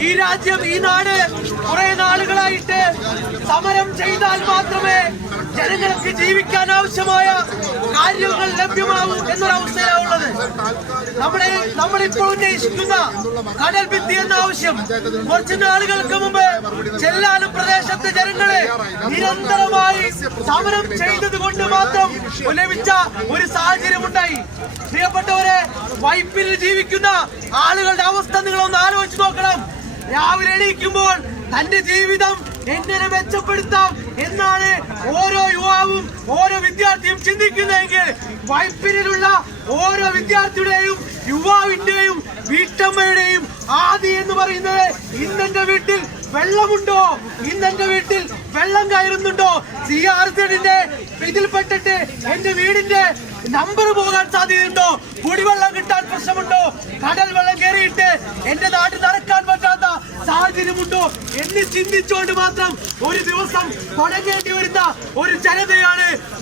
ഈ രാജ്യം ഈ നാട് കുറെ നാളുകളായിട്ട് സമരം ചെയ്താൽ മാത്രമേ ജനങ്ങൾക്ക് ജീവിക്കാൻ ആവശ്യമായ കാര്യങ്ങൾ ലഭ്യമാവൂ എന്നൊരവസ്ഥയാണുള്ളത് നമ്മുടെ നമ്മളിപ്പോൾ ഉന്നയിക്കുന്ന കടൽ ഭിത്തി എന്ന ആവശ്യം കുറച്ച് നാളുകൾക്ക് മുമ്പ് ചെല്ലാനം പ്രദേശത്തെ ജനങ്ങളെ നിരന്തരമായി സമരം ചെയ്തത് കൊണ്ട് മാത്രം ലഭിച്ച ഒരു സാഹചര്യം ഉണ്ടായി പ്രിയപ്പെട്ടവരെ വൈപ്പിൽ ജീവിക്കുന്ന ആളുകളുടെ അവസ്ഥ നിങ്ങൾ ഒന്ന് ആലോചിച്ച് നോക്കണം. രാവിലെ എണീക്കുമ്പോൾ തന്റെ ജീവിതം എങ്ങനെ മെച്ചപ്പെടുത്താം എന്നാണ് ഓരോ യുവാവും ഓരോ വിദ്യാർത്ഥിയും ചിന്തിക്കുന്നതെങ്കിൽ വൈപ്പിലുള്ള ഓരോ വിദ്യാർത്ഥിയുടെയും യുവാവിന്റെയും വീട്ടമ്മയുടെയും ആദി എന്ന് പറയുന്നത് ഇന്നെന്റെ വീട്ടിൽ വെള്ളമുണ്ടോ? ഇന്നെന്റെ വീട്ടിൽ വെള്ളം കയറുന്നുണ്ടോ? സി ആർ സെഡിന്റെ ഇതിൽപ്പെട്ടിട്ട് എന്റെ വീടിന്റെ നമ്പർ പോകാൻ സാധ്യതയുണ്ടോ? കുടിവെള്ളം കിട്ടാൻ പ്രശ്നമുണ്ടോ? കടൽ വെള്ളം കയറിയിട്ട് എന്റെ നാട്ടിൽ നടക്കാൻ പറ്റാത്ത സാഹചര്യമുണ്ടോ? എന്ന് ചിന്തിച്ചുകൊണ്ട് മാത്രം ഒരു ദിവസം തുടങ്ങേണ്ടി വരുന്ന ഒരു ജനതയാണ്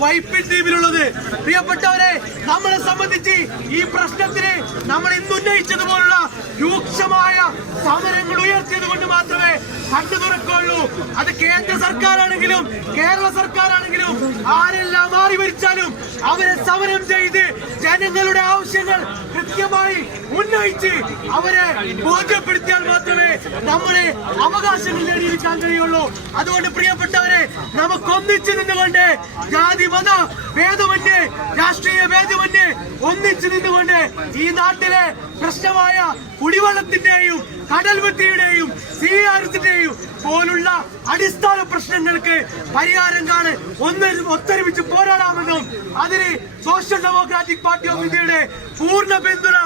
വൈപ്പിൻ ദ്വീപിലുള്ളത് പ്രിയപ്പെട്ടവരെ നമ്മളെ സംബന്ധിച്ച് ഈ പ്രശ്നത്തിന് നമ്മൾ ഇന്ന് ഉന്നയിച്ചതുപോലുള്ള രൂക്ഷമായ സമരങ്ങൾ ഉയർത്തിയത് കൊണ്ട് മാത്രമേ കണ്ടു തുറക്കുള്ളൂ അത് കേന്ദ്ര സർക്കാരാണെങ്കിലും കേരള സർക്കാരാണെങ്കിലും ആരെല്ലാം മാറി ഭരിച്ചാലും അവരെ സമരം ചെയ്ത് ജനങ്ങളുടെ ആവശ്യങ്ങൾ കൃത്യമായി ഉന്നയിച്ച് അവരെ ബോധ്യപ്പെടുത്തിയാൽ മാത്രമേ നമ്മുടെ അവകാശങ്ങൾ നേടിയിരിക്കാൻ കഴിയുള്ളൂ. അതുകൊണ്ട് പ്രിയപ്പെട്ടവരെ നമുക്ക് ഒന്നിച്ചു നിന്നുകൊണ്ട് ജാതി മത ഭേദമന്യേ രാഷ്ട്രീയ ഭേദമന്യേ ഒന്നിച്ചു നിന്നുകൊണ്ട് ഈ നാട്ടിലെ പ്രശ്നമായ കുടിവെള്ളത്തിന്റെയും കടൽവെത്തിയുടെയും സീയാരത്തിന്റെയും പോലുള്ള അടിസ്ഥാന പ്രശ്നങ്ങൾക്ക് പരിഹാരം കാണ് ഒന്ന് ഒത്തൊരുമിച്ച് പോരാടാമെന്നും അതിന് സോഷ്യൽ ഡെമോക്രാറ്റിക് പാർട്ടി ഓഫ് ഇന്ത്യയുടെ പൂർണ പിന്തുണ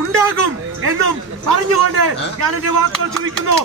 ഉണ്ടാകും എന്നും പറഞ്ഞുകൊണ്ട് ഞാൻ എന്റെ വാക്കുകൾ ചോദിക്കുന്നു.